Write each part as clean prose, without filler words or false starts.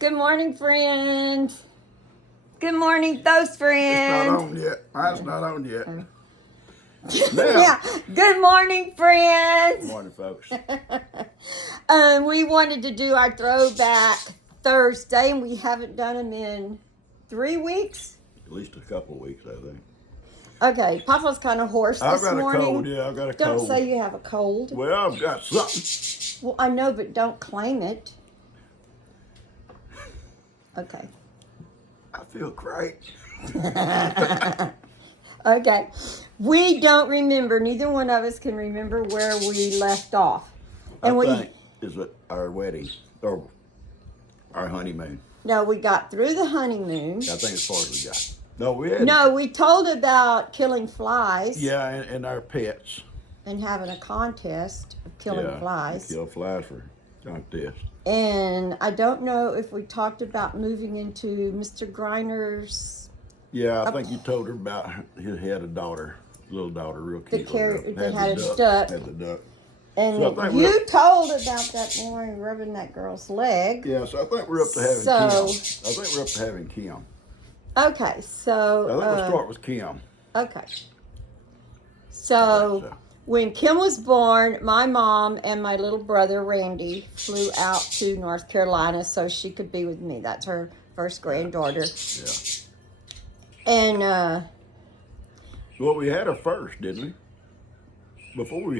Good morning, friends. Good morning, those It's not friends. on yet. Mine's not on yet. Yeah. Good morning, Good friends. morning, folks. We wanted to do our Throwback Thursday, and we haven't done them in 3 weeks. At least a couple weeks, I think. Okay, Papa's kind of hoarse I've this got morning. a cold. Yeah, I've got a Don't cold. say you have a cold. Well, I've got something. Well, I know, but don't claim it. Okay. I feel great. Okay. We don't remember. Neither one of us can remember where we left off. And I think is it our wedding or our honeymoon. No, we got through the honeymoon. I think as far as we got. No, we had. No, we told about killing flies. Yeah, and our pets. And having a contest of killing flies. Kill flies for contest. And I don't know if we talked about moving into Mr. Griner's. Yeah, I think you told her about he had a daughter, little daughter, real cute. That had a duck. Had the duck. And so you told about that morning rubbing that girl's leg. Yeah, so I think we're up to having Kim. I think we're up to having Kim. Okay, so. I think we'll start with Kim. Okay. So, when Kim was born, my mom and my little brother Randy flew out to North Carolina so she could be with me. That's her first granddaughter. Yeah. And well, we had her first, didn't we? Before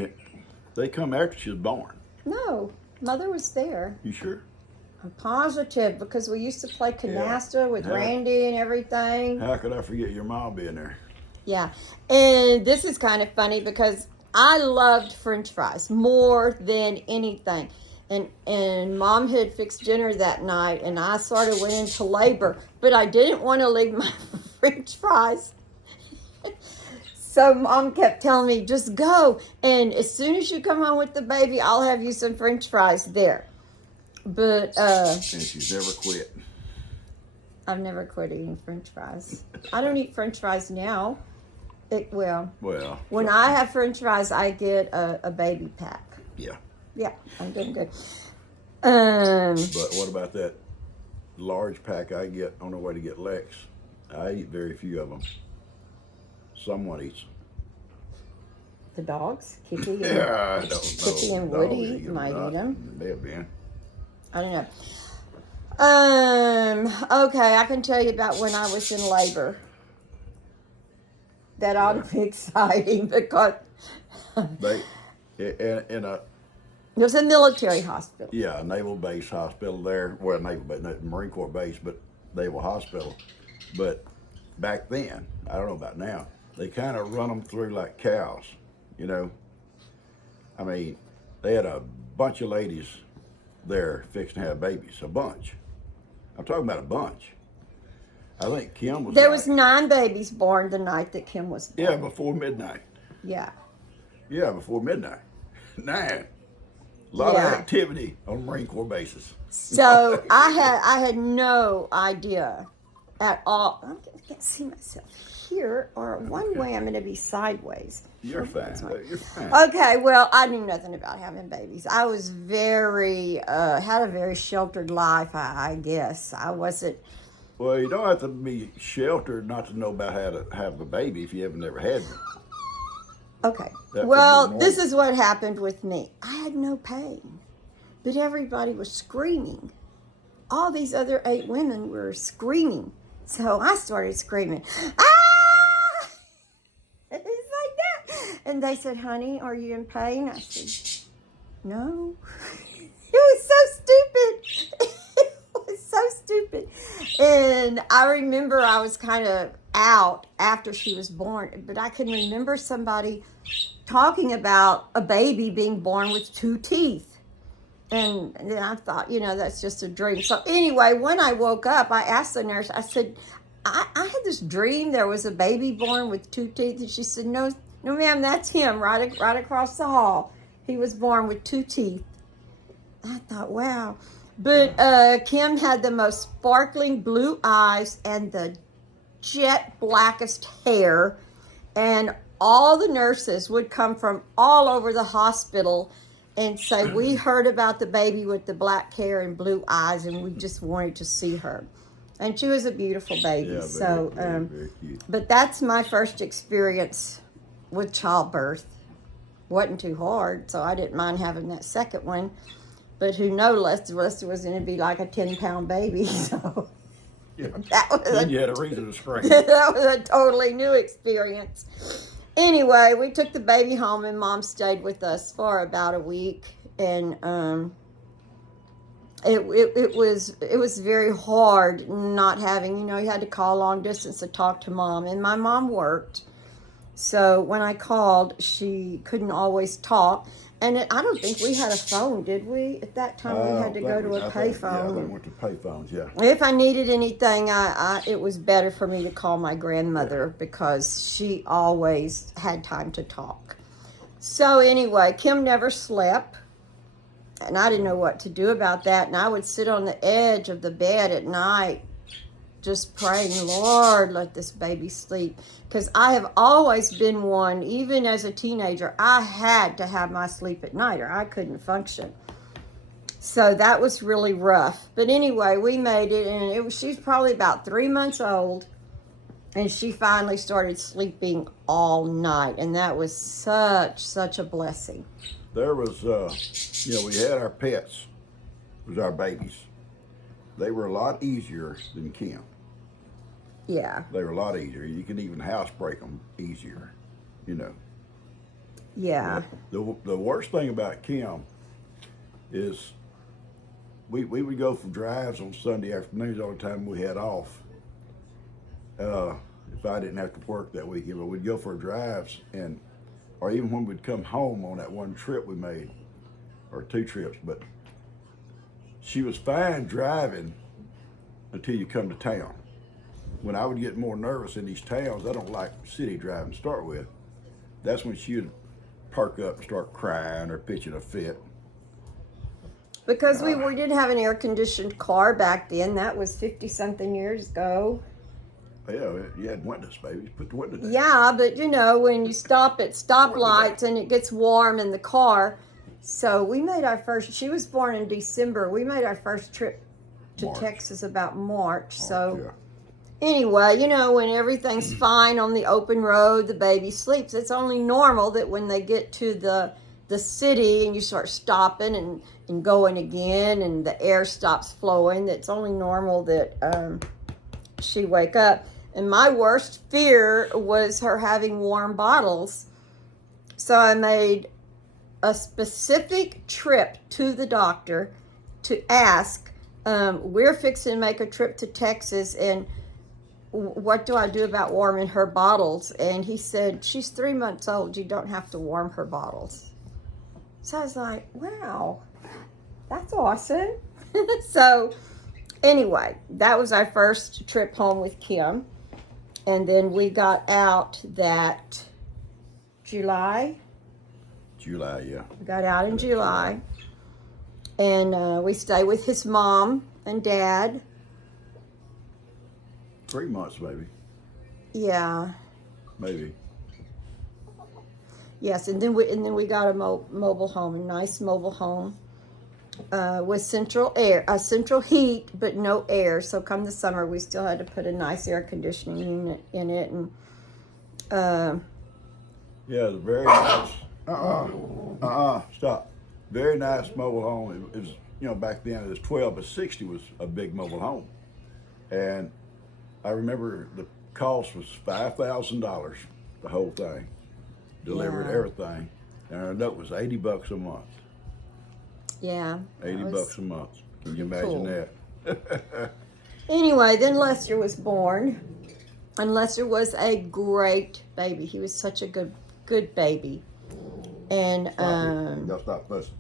they come after she was born. No, Mother was there. You sure? I'm positive because we used to play canasta with Randy and everything. How could I forget your mom being there? Yeah, and this is kind of funny because I loved French fries more than anything. And Mom had fixed dinner that night, and I sort of went into labor, but I didn't want to leave my French fries. So Mom kept telling me, just go, and as soon as you come home with the baby, I'll have you some French fries there. But and she's never quit. I've never quit eating French fries. I don't eat French fries now. When I have French fries, I get a baby pack. Yeah. Yeah, I'm doing good. But what about that large pack I get on the way to get Lex? I eat very few of them. Someone eats them. The dogs? Kitty and, I don't know. Kitty and Woody might eat them. May have been. I don't know. Okay, I can tell you about when I was in labor. That ought to be exciting because It was a military hospital. Yeah, a naval base hospital there. Well, naval base, not Marine Corps base, but naval hospital. But back then, I don't know about now, they kind of run them through like cows, you know. I mean, they had a bunch of ladies there fixing to have babies, a bunch. I'm talking about a bunch. I think Kim was. There was 9 babies born the night that Kim was born. Yeah, before midnight. Yeah. Yeah, before midnight. 9. A lot of activity on Marine Corps bases. So I had no idea at all. I can't see myself here, or one way I'm going to be sideways. You're fine. You're fine. Okay, well, I knew nothing about having babies. I was had a very sheltered life, I guess. I wasn't. Well, you don't have to be sheltered not to know about how to have a baby if you haven't never had one. Okay. That Well, this is what happened with me. I had no pain, but everybody was screaming. All these other 8 women were screaming. So I started screaming, ah! It's like that. And they said, honey, are you in pain? I said, no. It was so stupid. It was so stupid. And I remember I was kind of out after she was born, but I can remember somebody talking about a baby being born with 2 teeth. And then I thought, that's just a dream. So anyway, when I woke up, I asked the nurse, I said, I had this dream there was a baby born with 2 teeth. And she said, no, ma'am, that's him right across the hall. He was born with 2 teeth. I thought, wow. But Kim had the most sparkling blue eyes and the jet blackest hair. And all the nurses would come from all over the hospital and say we heard about the baby with the black hair and blue eyes, and we just wanted to see her. And she was a beautiful baby. Yeah, So, very cute. but that's my first experience with childbirth. Wasn't too hard, so I didn't mind having that second one. But who knows, Lester was going to be like a 10-pound baby. So Yeah. that was Then you had a reason to scream. that was a totally new experience. Anyway, we took the baby home, and Mom stayed with us for about a week, and it was very hard not having, you had to call long distance to talk to Mom, and my mom worked, so when I called, she couldn't always talk. And I don't think we had a phone, did we? At that time, we had to go to a payphone. Yeah, they went to payphones, yeah. If I needed anything, it was better for me to call my grandmother because she always had time to talk. So anyway, Kim never slept, and I didn't know what to do about that. And I would sit on the edge of the bed at night just praying, Lord, let this baby sleep. Because I have always been one, even as a teenager, I had to have my sleep at night or I couldn't function. So that was really rough. But anyway, we made it, and she's probably about 3 months old, and she finally started sleeping all night, and that was such a blessing. There was, we had our pets, it was our babies. They were a lot easier than Kim. Yeah. They were a lot easier. You can even housebreak them easier, Yeah. The worst thing about Kim is we would go for drives on Sunday afternoons all the time we had off. If I didn't have to work that weekend, but we'd go for drives, or even when we'd come home on that one trip we made, or 2 trips, but she was fine driving until you come to town. When I would get more nervous in these towns, I don't like city driving to start with. That's when she would perk up and start crying or pitching a fit. Because we didn't have an air-conditioned car back then. That was 50-something years ago. Yeah, you had windows, baby. Put the window down. Yeah, but when you stop at stoplights and it gets warm in the car. So we made our first, she was born in December. We made our first trip to Texas about March. So anyway, when everything's fine on the open road, the baby sleeps. It's only normal that when they get to the city and you start stopping and going again and the air stops flowing, it's only normal that she wake up. And my worst fear was her having warm bottles. So I made a specific trip to the doctor to ask, we're fixing to make a trip to Texas, and what do I do about warming her bottles? And he said, she's 3 months old. You don't have to warm her bottles. So I was like, wow, that's awesome. So anyway, that was our first trip home with Kim. And then we got out that July. Yeah. We got out in July. And we stayed with his mom and dad. 3 months, maybe. Yeah. Maybe. Yes, and then we got a mobile home, a nice mobile home with central heat, but no air. So come the summer, we still had to put a nice air conditioning unit in it, and yeah, it was very nice. Stop. Very nice mobile home. It was, back then it was 12, but 60 was a big mobile home, and I remember the cost was $5,000, the whole thing, delivered everything, and our note was $80 a month. Yeah. $80 a month. Can you imagine that? Anyway, then Lester was born, and Lester was a great baby. He was such a good baby, and Y'all stop fussing.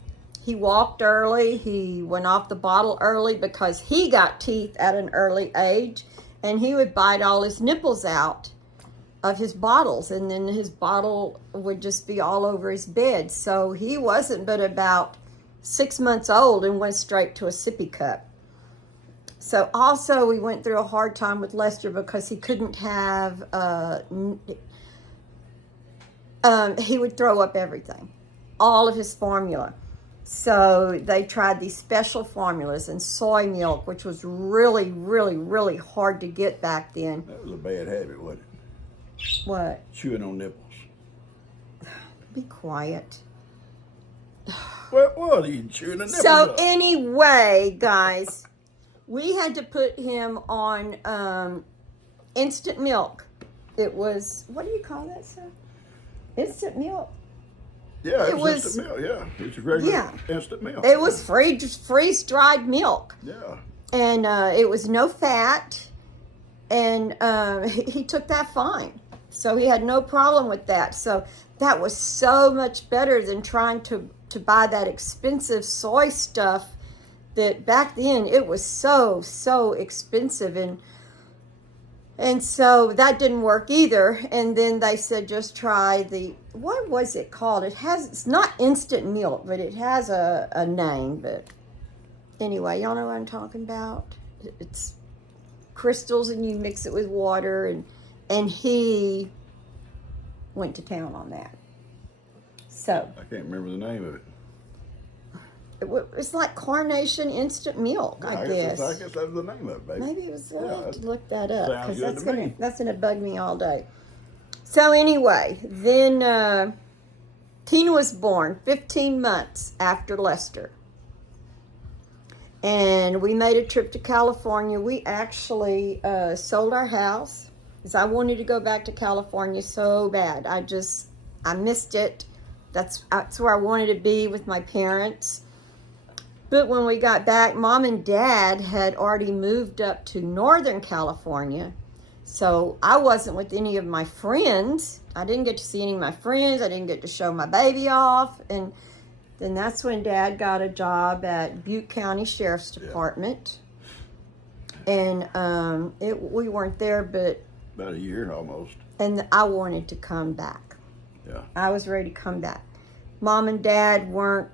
he walked early. He went off the bottle early because he got teeth at an early age. And he would bite all his nipples out of his bottles, and then his bottle would just be all over his bed. So he wasn't but about 6 months old and went straight to a sippy cup. So also we went through a hard time with Lester because he couldn't have, he would throw up everything, all of his formula. So they tried these special formulas and soy milk, which was really, really, really hard to get back then. That was a bad habit, wasn't it? What? Chewing on nipples. Be quiet. Well, you chewing the nipples So up. anyway, guys, we had to put him on instant milk. It was, what do you call that stuff? Instant milk. Yeah, it was instant milk. Yeah, it's regular instant milk. It was freeze-dried milk. Yeah. And it was no fat. And he took that fine. So he had no problem with that. So that was so much better than trying to buy that expensive soy stuff that back then it was so expensive. And so that didn't work either. And then they said, just try what was it called? It's not instant milk, but it has a name. But anyway, y'all know what I'm talking about? It's crystals and you mix it with water. And he went to town on that. So. I can't remember the name of it. It's like Carnation instant milk, I guess. I guess that's the name of it, baby. Maybe it was. I'll have to look that up Sounds because good to me. that's gonna bug me all day. So anyway, then Tina was born 15 months after Lester, and we made a trip to California. We actually sold our house because I wanted to go back to California so bad. I missed it. That's where I wanted to be with my parents. But when we got back, Mom and Dad had already moved up to Northern California. So I wasn't with any of my friends. I didn't get to see any of my friends. I didn't get to show my baby off. And then that's when Dad got a job at Butte County Sheriff's Department. And we weren't there but about a year almost. And I wanted to come back. Yeah. I was ready to come back. Mom and Dad weren't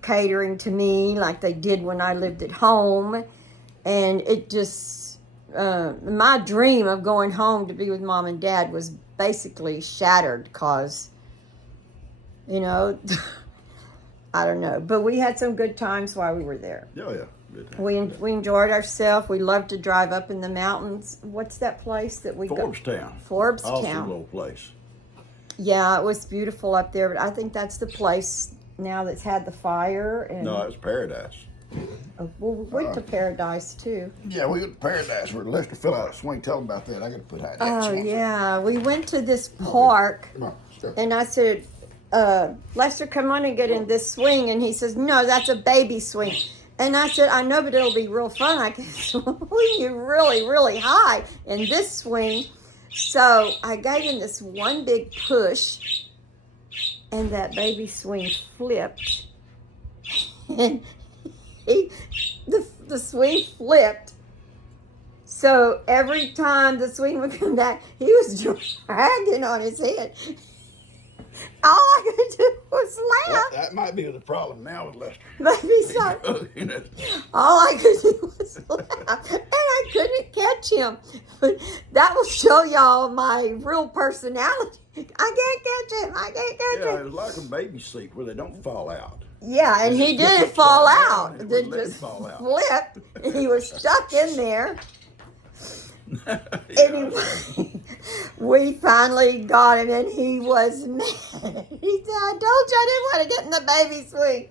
catering to me like they did when I lived at home, and it just my dream of going home to be with Mom and Dad was basically shattered because I don't know, but we had some good times while we were there. Oh yeah, good time. We enjoyed ourselves. We loved to drive up in the mountains. What's that place that we Forbstown. Forbstown. Awesome little place. Yeah, it was beautiful up there, but I think that's the place now that's had the fire. And No, it was Paradise. well, we went to Paradise too. Yeah, we went to Paradise where Lester fell out of swing. Tell him about that. I got to put that. Oh yeah, we went to this park, and I said, Lester, come on and get in this swing, and he says, no, that's a baby swing. And I said, I know, but it'll be real fun. I can swing you really, really high in this swing. So I gave him this one big push, and that baby swing flipped. And the swing flipped. So every time the swing would come back, he was dragging on his head. All I could do was laugh. That might be the problem now with Lester. Maybe so. All I could do was laugh. And I couldn't catch him. But that will show y'all my real personality. I can't catch him. I can't catch him. Yeah, it's like a baby seat where they don't fall out. Yeah, and he didn't fall out. It It just flipped. He was stuck in there. Anyway, we finally got him, and he was mad. He said, I told you I didn't want to get in the baby swing.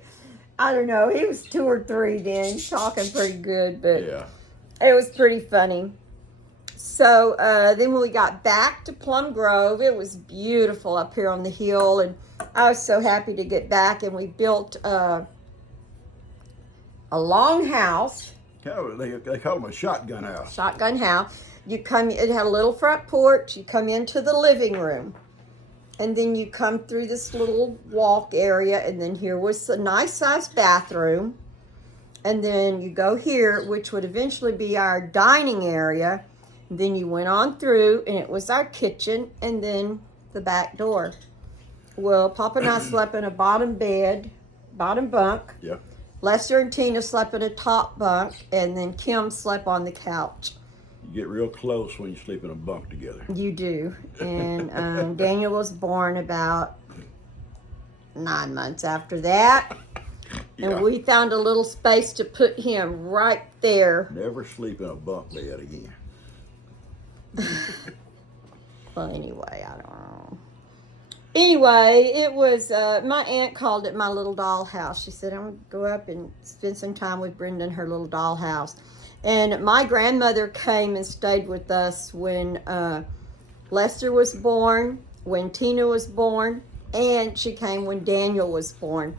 I don't know. He was 2 or 3 then, talking pretty good, but yeah, it was pretty funny. So then when we got back to Plum Grove, it was beautiful up here on the hill, and I was so happy to get back, and we built a long house. They call them a shotgun house. Shotgun house. It had a little front porch. You come into the living room, and then you come through this little walk area, and then here was a nice sized bathroom, and then you go here, which would eventually be our dining area. And then you went on through, and it was our kitchen, and then the back door. Well, Papa and I slept in a bottom bunk. Yeah. Lester and Tina slept in a top bunk, and then Kim slept on the couch. You get real close when you sleep in a bunk together. You do. And Daniel was born about 9 months after that. Yeah. And we found a little space to put him right there. Never sleep in a bunk bed again. Well, anyway, I don't know. Anyway, it was, my aunt called it my little dollhouse. She said, I'm going to go up and spend some time with Brenda in her little dollhouse. And my grandmother came and stayed with us when Lester was born, when Tina was born, and she came when Daniel was born.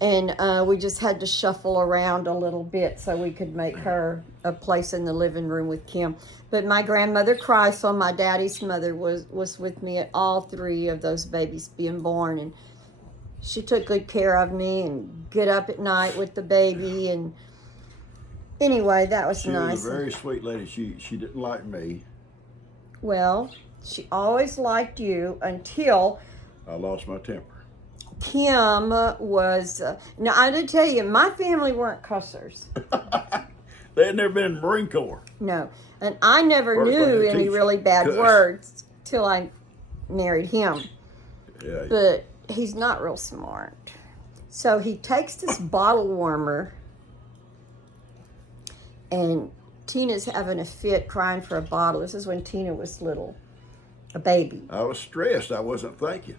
And we just had to shuffle around a little bit so we could make her a place in the living room with Kim. But my grandmother Chrysler, my daddy's mother, was with me at all three of those babies being born. And she took good care of me and get up at night with the baby. And anyway, that was nice. She was a very sweet lady. She didn't like me. Well, she always liked you until I lost my temper. Kim was, now I did tell you, my family weren't cussers. They had never been in the Marine Corps. No, and I never First knew thing they any teach really bad cuss. words till I married him. Yeah. But he's not real smart. So he takes this bottle warmer, and Tina's having a fit crying for a bottle. This is when Tina was little, a baby. I was stressed. I wasn't thinking.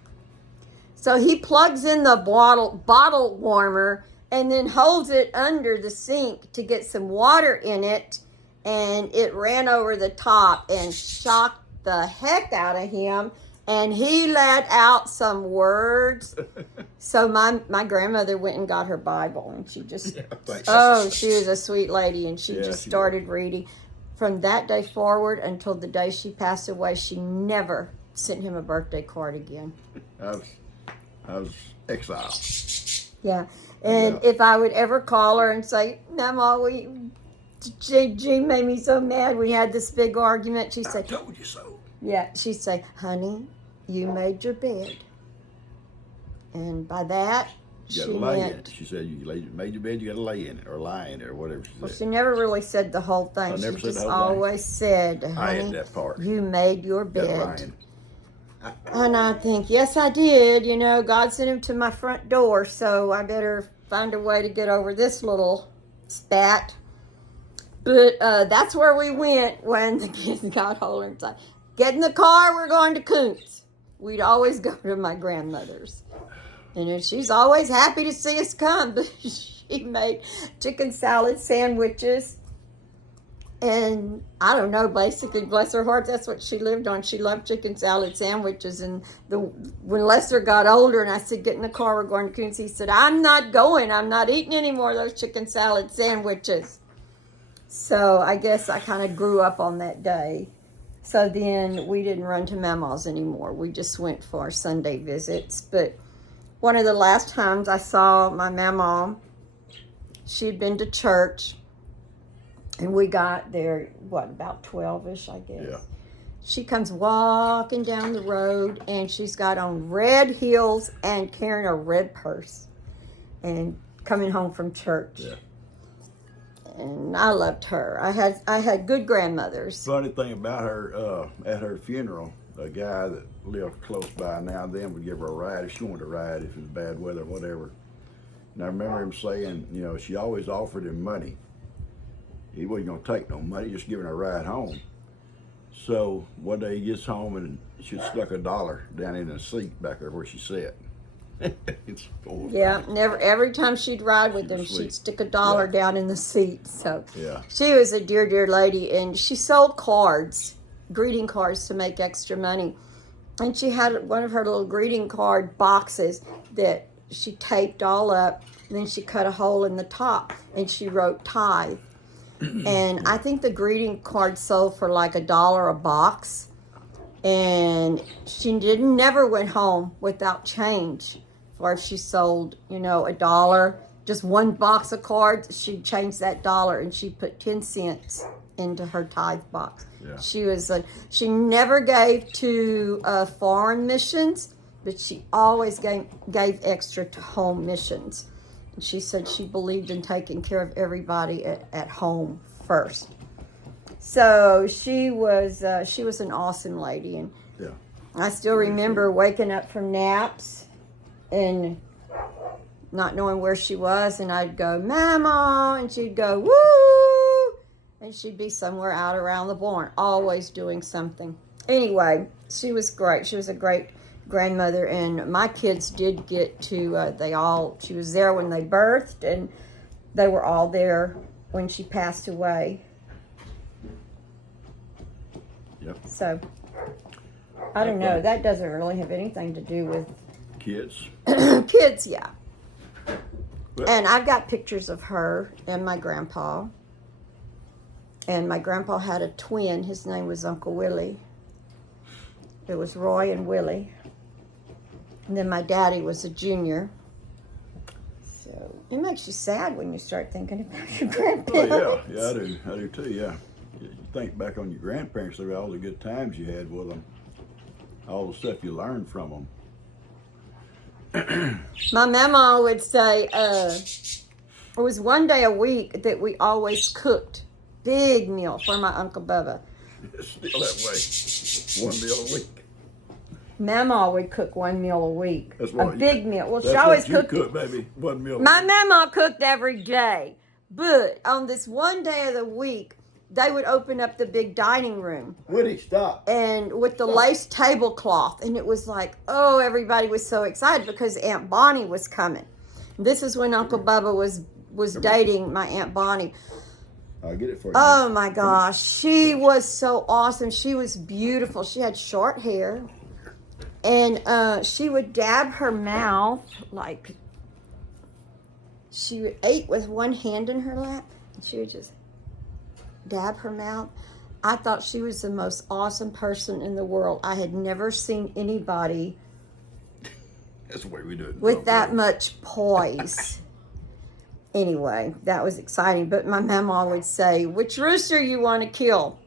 So he plugs in the bottle warmer and then holds it under the sink to get some water in it, and it ran over the top and shocked the heck out of him, and he let out some words. So my grandmother went and got her Bible, and she just, she was a sweet lady, and she just started reading. From that day forward until the day she passed away, she never sent him a birthday card again. I was exiled. Yeah. And if I would ever call her and say, Mama, Jean made me so mad, we had this big argument, she'd say, I told you so. Yeah, she'd say, honey, you made your bed. And by that, You gotta lay in it. She said, you made your bed, you gotta lay in it, or lie in it, or whatever she said. Well, she never really said the whole thing. I never She said just the whole thing. always said, I honey, had that part. you made your Gotta lie bed. in it. And I think, yes, I did. You know, God sent him to my front door, so I better find a way to get over this little spat. But that's where we went when the kids got older and said, get in the car, we're going to Koontz. We'd always go to my grandmother's. And she's always happy to see us come. But she made chicken salad sandwiches. And I don't know, basically, bless her heart, that's what she lived on. She loved chicken salad sandwiches. And when Lester got older and I said, get in the car, we're going to Koontz, he said, I'm not going. I'm not eating any more of those chicken salad sandwiches. So I guess I kind of grew up on that day. So then we didn't run to Mama's anymore. We just went for our Sunday visits. But one of the last times I saw my Mama, she'd been to church. And we got there, about 12-ish, I guess. Yeah. She comes walking down the road, and she's got on red heels and carrying a red purse and coming home from church. Yeah. And I loved her. I had good grandmothers. Funny thing about her, at her funeral, a guy that lived close by now and then would give her a ride if she wanted to ride, if it was bad weather or whatever. And I remember him saying, she always offered him money. He wasn't going to take no money, just giving her a ride home. So one day he gets home and she stuck $1 down in the seat back there where she sat. Yeah, every time she'd ride with him, she'd stick $1 down in the seat. So yeah. She was a dear, dear lady, and she sold cards, greeting cards, to make extra money. And she had one of her little greeting card boxes that she taped all up, and then she cut a hole in the top, and she wrote tithe. And I think the greeting card sold for like $1 a box. And she never went home without change. Or if she sold, $1, just one box of cards, she'd change that $1 and she put 10 cents into her tithe box. Yeah. She never gave to foreign missions, but she always gave extra to home missions. She said she believed in taking care of everybody at home first. So she was an awesome lady, and I still remember waking up from naps and not knowing where she was, and I'd go, Mama, and she'd go, woo, and she'd be somewhere out around the barn, always doing something. Anyway, she was great. She was a great grandmother, and my kids did get to, she was there when they birthed, and they were all there when she passed away. Yep. So, I don't know. That doesn't really have anything to do with kids. kids, yeah. Well, And I've got pictures of her and my grandpa. And my grandpa had a twin. His name was Uncle Willie. It was Roy and Willie. And then my daddy was a junior. So it makes you sad when you start thinking about your grandparents. oh, yeah, I do too, yeah. You think back on your grandparents, all the good times you had with them, all the stuff you learned from them. My mama would say, it was one day a week that we always cooked. Big meal for my Uncle Bubba. It's still that way. One meal a week. Mama would cook one meal a week. That's A big meal. Well, she That's always what you cooked. cook, baby. One meal. My mama cooked every day. But on this one day of the week, they would open up the big dining room. Woody, stop. And with the lace tablecloth. And it was like, oh, everybody was so excited because Aunt Bonnie was coming. This is when Uncle Bubba was dating my Aunt Bonnie. I'll get it for you. Oh my gosh. She was so awesome. She was beautiful. She had short hair. And she would dab her mouth like she ate with one hand in her lap. And she would just dab her mouth. I thought she was the most awesome person in the world. I had never seen anybody That's the way we do it. with that much poise. Anyway, that was exciting. But my mama would say, which rooster you want to kill?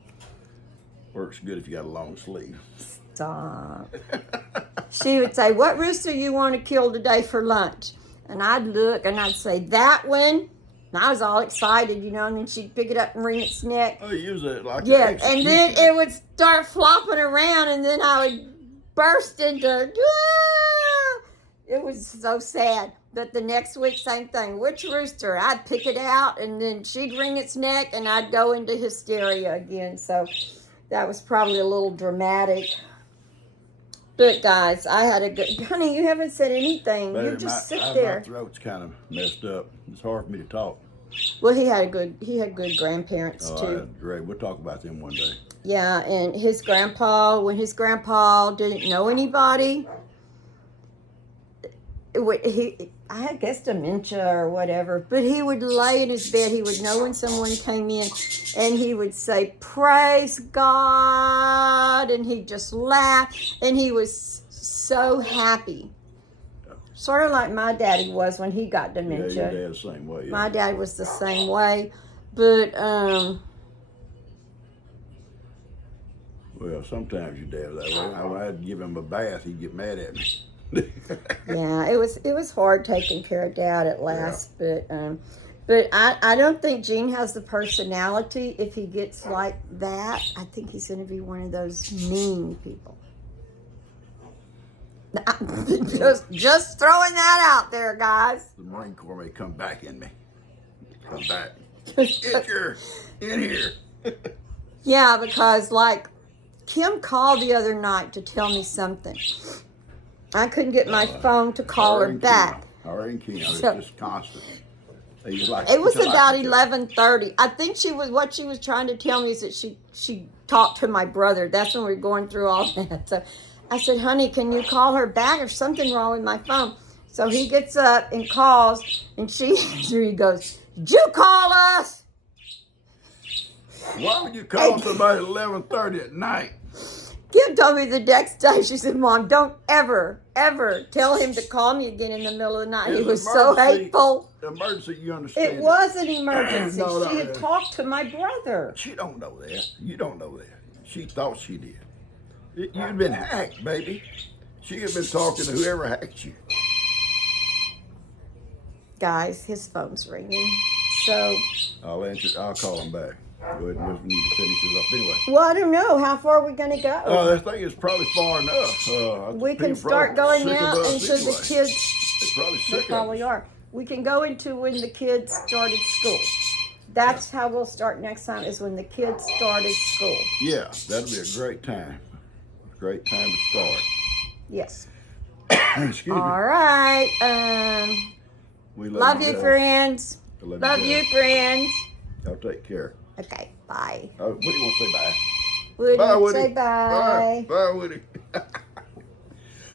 Works good if you got a long sleeve. Stop. She would say, what rooster you want to kill today for lunch? And I'd look and I'd say, that one. And I was all excited, and then she'd pick it up and wring its neck. Oh, you use it like Yeah, and then it would start flopping around, and then I would burst into, ah! It was so sad. But the next week, same thing. Which rooster? I'd pick it out, and then she'd wring its neck, and I'd go into hysteria again. So that was probably a little dramatic. But guys, I had a good. Honey, you haven't said anything. Baby, You just sit My there. throat's kind of messed up. It's hard for me to talk. Well, he had good grandparents too. Great. We'll talk about them one day. Yeah, and his grandpa, when his grandpa didn't know anybody, I guess dementia or whatever, but he would lay in his bed. He would know when someone came in, and he would say, praise God, and he'd just laugh, and he was so happy. Sort of like my daddy was when he got dementia. Yeah, your dad's the same way. Yeah. My dad was the same way, but Well, sometimes your dad's that way. When I'd give him a bath, he'd get mad at me. yeah, it was hard taking care of Dad at last, but I don't think Gene has the personality. If he gets like that, I think he's going to be one of those mean people. just throwing that out there, guys. The Marine Corps may come back in me. Come back. Get your in here. Yeah, because like Kim called the other night to tell me something. I couldn't get my phone to call her back. Her and Kim, it's So- just constant. It was about 11:30. I think what she was trying to tell me is that she talked to my brother. That's when we were going through all that. So I said, honey, can you call her back? There's something wrong with my phone. So he gets up and calls, and he goes, did you call us? Why would you call somebody at 11:30 at night? Kim told me the next day, she said, Mom, don't ever tell him to call me again in the middle of the night. He It's was so emergency. hateful. Emergency, you understand? It was an emergency. No, She had talked to my brother. She don't know that. You don't know that. She thought she did. You'd been hacked, baby. She had been talking to whoever hacked you. Guys, his phone's ringing. So, I'll answer. I'll call him back. Go ahead and we need to finish this up anyway. well, I don't know. How far are we going to go? I think it's probably far enough. We can People start probably going sick of out us into the anyway. kids' They probably They sick of probably us. are. We can go into when the kids started school. That's how we'll start next time, is when the kids started school. Yeah, that'll be a great time. Great time to start. Yes. Excuse me. All right. We Love you, guys. friends. I love Love you you, guys. friends. Y'all take care. Okay, bye. Oh, what do you want to say bye? Woody, Bye, Woody. say bye. Bye, Woody.